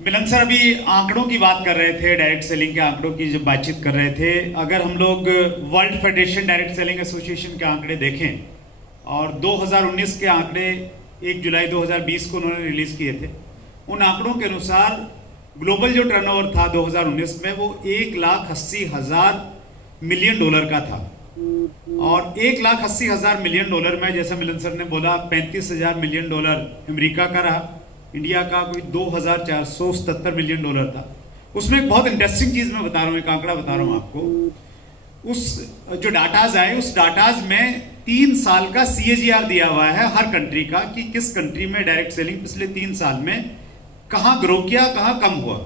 मिलन sir अभी आंकड़ों की बात कर रहे थे, डायरेक्ट सेलिंग के आंकड़ों की जब बातचीत कर रहे थे। अगर हम लोग world federation direct selling association के आंकड़े देखें और 2019 के आंकड़े 1 जुलाई 2020 को उन्होंने रिलीज किए थे, उन आंकड़ों के अनुसार ग्लोबल जो टर्नओवर था 2019 में वो 1,80,000 मिलियन डॉलर का था। और 1,80,000 मिलियन डॉलर में, जैसा मिलन सर ने बोला, 35,000 मिलियन डॉलर अमेरिका का रहा, इंडिया का कोई 2,477 मिलियन डॉलर था। उसमें एक बहुत इंटरेस्टिंग चीज मैं बता रहा हूँ, एक आंकड़ा बता रहा हूँ आपको। उस जो डाटाज आए, उस डाटाज में 3 साल का CAGR दिया हुआ है हर कंट्री का, कि किस कंट्री में डायरेक्ट सेलिंग पिछले 3 साल में कहाँ ग्रो किया, कहाँ कम हुआ।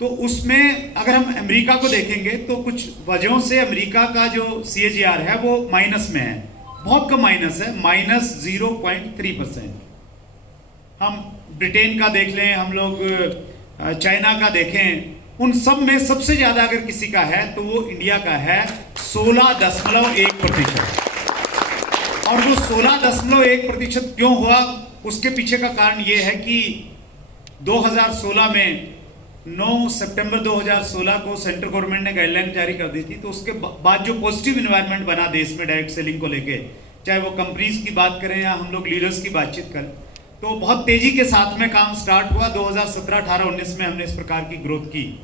तो उसमें अगर हम अमेरिका को देखेंगे तो कुछ वजहों से अमेरिका का जो CAGR है वो माइनस में है, बहुत कम माइनस है, -0.3%। हम ब्रिटेन का देख लें, हम लोग चाइना का देखें, उन सब में सबसे ज्यादा अगर किसी का है तो वो इंडिया का है, 16.1%। और वो 16.1% क्यों हुआ, उसके पीछे का कारण ये है कि 2016 में 9 सितंबर 2016 को सेंट्रल गवर्नमेंट ने गाइडलाइन जारी कर दी थी। तो उसके बाद जो पॉजिटिव इन्वायरमेंट बना देश में डायरेक्ट सेलिंग को लेके, चाहे वो कंपनीज की बात करें या हम लोग लीडर्स की बातचीत करें, तो बहुत तेजी के साथ में काम स्टार्ट हुआ। 2017, 18, 19 में हमने इस प्रकार की ग्रोथ की।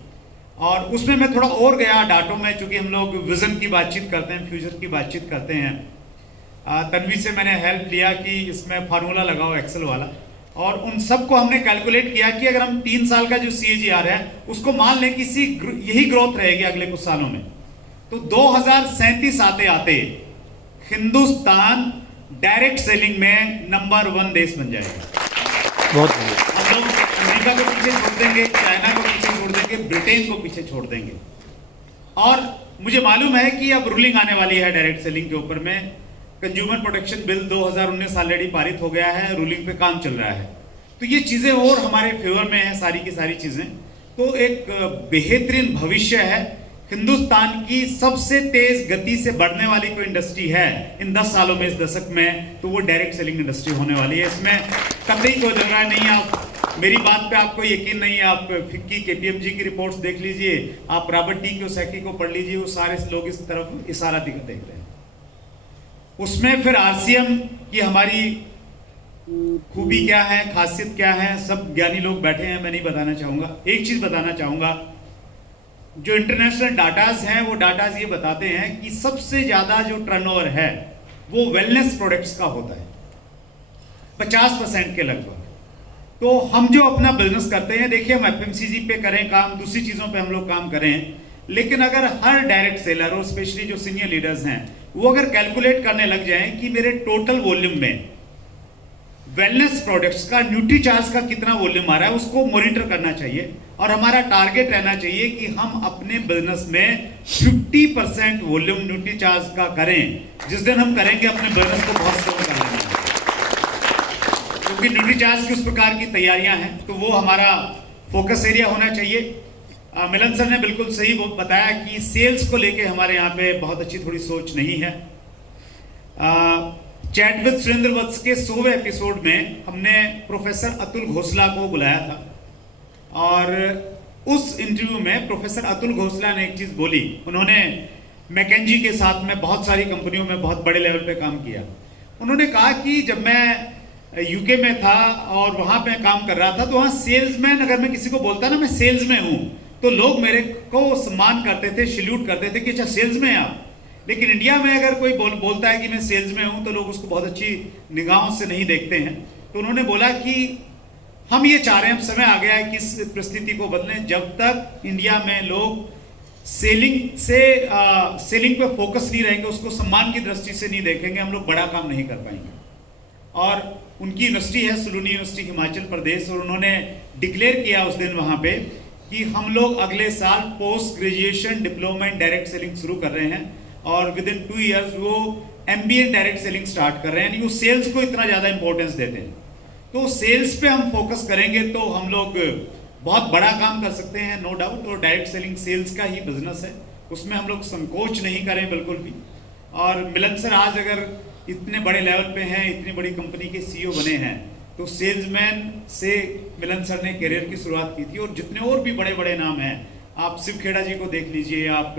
और उसमें मैं थोड़ा और गया डाटों में, चूंकि हम लोग विजन की बातचीत करते हैं, फ्यूचर की बातचीत करते हैं। तन्वी से मैंने हेल्प लिया कि इसमें फार्मूला लगाओ एक्सेल वाला, और उन सबको हमने कैलकुलेट किया कि अगर हम 3 साल का जो CAGR है उसको मान लें कि यही ग्रोथ रहेगी अगले कुछ सालों में, तो 2037 आते आते हिंदुस्तान डायरेक्ट सेलिंग में नंबर 1 देश बन जाएगा। बहुत हम लोग अमेरिका को पीछे छोड़ देंगे, चाइना को पीछे छोड़ देंगे, ब्रिटेन को पीछे छोड़ देंगे। और मुझे मालूम है कि अब रूलिंग आने वाली है डायरेक्ट सेलिंग के ऊपर में। कंज्यूमर प्रोटेक्शन बिल 2019 ऑलरेडी पारित हो गया है, रूलिंग पे काम चल रहा है। तो ये चीजें और हमारे फेवर में है, सारी की सारी चीजें। तो एक बेहतरीन भविष्य है। हिंदुस्तान की सबसे तेज गति से बढ़ने वाली कोई इंडस्ट्री है इन 10 सालों में, इस दशक में, तो वो डायरेक्ट सेलिंग इंडस्ट्री होने वाली है। इसमें कतई कोई दो राय नहीं है। आप मेरी बात पे आपको यकीन नहीं है, आप फिक्की KPMG की रिपोर्ट्स देख लीजिए, आप रॉबर्ट T कियोसाकी को पढ़ लीजिए, वो सारे लोग इस तरफ इशारा देख रहे हैं। उसमें फिर RCM की हमारी खूबी क्या है, खासियत क्या है, सब ज्ञानी लोग बैठे हैं, मैं नहीं बताना चाहूंगा। एक चीज बताना चाहूंगा, जो इंटरनेशनल डाटाज हैं वो डाटाज ये बताते हैं कि सबसे ज्यादा जो टर्नओवर है वो वेलनेस प्रोडक्ट्स का होता है, 50% के लगभग। तो हम जो अपना बिजनेस करते हैं, देखिए हम FMCG पे करें काम, दूसरी चीजों पे हम लोग काम करें, लेकिन अगर हर डायरेक्ट सेलर और स्पेशली जो सीनियर लीडर्स हैं वो अगर कैलकुलेट करने लग जाएं कि मेरे टोटल वॉल्यूम में वेलनेस प्रोडक्ट्स का, न्यूट्रीचार्ज का कितना वॉल्यूम आ रहा है, उसको मॉनिटर करना चाहिए। और हमारा टारगेट रहना चाहिए कि हम अपने बिजनेस में 50% वॉल्यूम न्यूट्रीचार्ज का करें। जिस दिन हम करेंगे अपने बिजनेस को बहुत स्ट्रॉन्ग कर लेंगे, क्योंकि न्यूट्रीचार्ज की उस प्रकार की तैयारियां हैं, तो वो हमारा फोकस एरिया होना चाहिए। मिलन सर ने बिल्कुल सही बताया कि सेल्स को लेके हमारे यहाँ पे बहुत अच्छी थोड़ी सोच नहीं है। चैट विद सुरेंद्र वत्स के 100वें एपिसोड में हमने प्रोफेसर अतुल घोसला को बुलाया था, और उस इंटरव्यू में प्रोफेसर अतुल घोसला ने एक चीज बोली। उन्होंने मैकेंजी के साथ में बहुत सारी कंपनियों में बहुत बड़े लेवल पे काम किया। उन्होंने कहा कि जब मैं यूके में था और वहां पे काम कर रहा था, तो वहां सेल्समैन, अगर मैं किसी को बोलता ना मैं सेल्स में हूं, तो लोग मेरे को सम्मान करते थे, सैल्यूट करते थे कि अच्छा सेल्स में आप। लेकिन इंडिया में अगर कोई बोलता है कि मैं सेल्स में हूं, तो लोग उसको बहुत अच्छी निगाहों से नहीं देखते हैं। तो उन्होंने बोला कि हम ये चाह रहे हैं, अब समय आ गया है कि इस परिस्थिति को बदलें। जब तक इंडिया में लोग सेलिंग पे फोकस नहीं रहेंगे, उसको सम्मान की दृष्टि से नहीं देखेंगे, हम लोग बड़ा काम नहीं कर पाएंगे। और उनकी यूनिवर्सिटी है सुलूनी यूनिवर्सिटी, हिमाचल प्रदेश, और उन्होंने डिक्लेयर किया उस दिन वहां पे कि हम लोग अगले साल post graduation diploma in direct selling शुरू कर रहे हैं, और विद इन 2 ईयर्स वो MBA in direct selling start कर रहे हैं। यानी वो सेल्स को इतना ज्यादा इंपॉर्टेंस देते हैं। तो सेल्स पे हम फोकस करेंगे तो हम लोग बहुत बड़ा काम कर सकते हैं, नो डाउट। और डायरेक्ट सेलिंग सेल्स का ही बिजनेस है, उसमें हम लोग संकोच नहीं करें बिल्कुल भी। और मिलन सर आज अगर इतने बड़े लेवल पे हैं, इतनी बड़ी कंपनी के CEO बने हैं, तो सेल्समैन से मिलन सर ने करियर की शुरुआत की थी, और जितने और भी बड़े बड़े नाम हैं, आप शिव खेड़ा जी को देख लीजिए, आप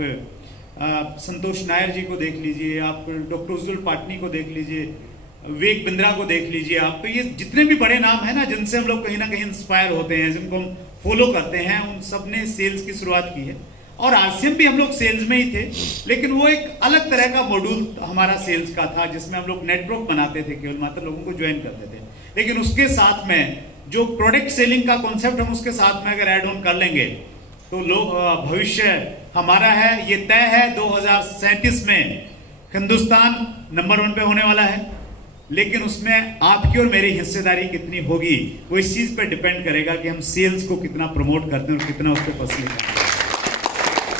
संतोष नायर जी को देख लीजिए, आप डॉक्टर उज्जवल पाटनी को देख लीजिए, विवेक बिंद्रा को देख लीजिए आप। तो ये जितने भी बड़े नाम हैं ना, जिनसे हम लोग कहीं ना कहीं इंस्पायर होते हैं, जिनको हम फॉलो करते हैं, उन सब ने सेल्स की शुरुआत की है। और आरसीएम भी हम लोग सेल्स में ही थे, लेकिन वो एक अलग तरह का मॉड्यूल हमारा सेल्स का था, जिसमें हम लोग नेटवर्क बनाते थे, केवल मात्र लोगों को ज्वाइन करते थे। लेकिन उसके साथ में जो प्रोडक्ट सेलिंग का कॉन्सेप्ट हम उसके साथ में अगर ऐड ऑन कर लेंगे तो लोग भविष्य हमारा है, ये तय है 2037 में हिंदुस्तान नंबर 1 पे होने वाला है। लेकिन उसमें आपकी और मेरी हिस्सेदारी कितनी होगी, वो इस चीज़ पर डिपेंड करेगा कि हम सेल्स को कितना प्रमोट करते हैं और कितना उस पर पसंद करते हैं।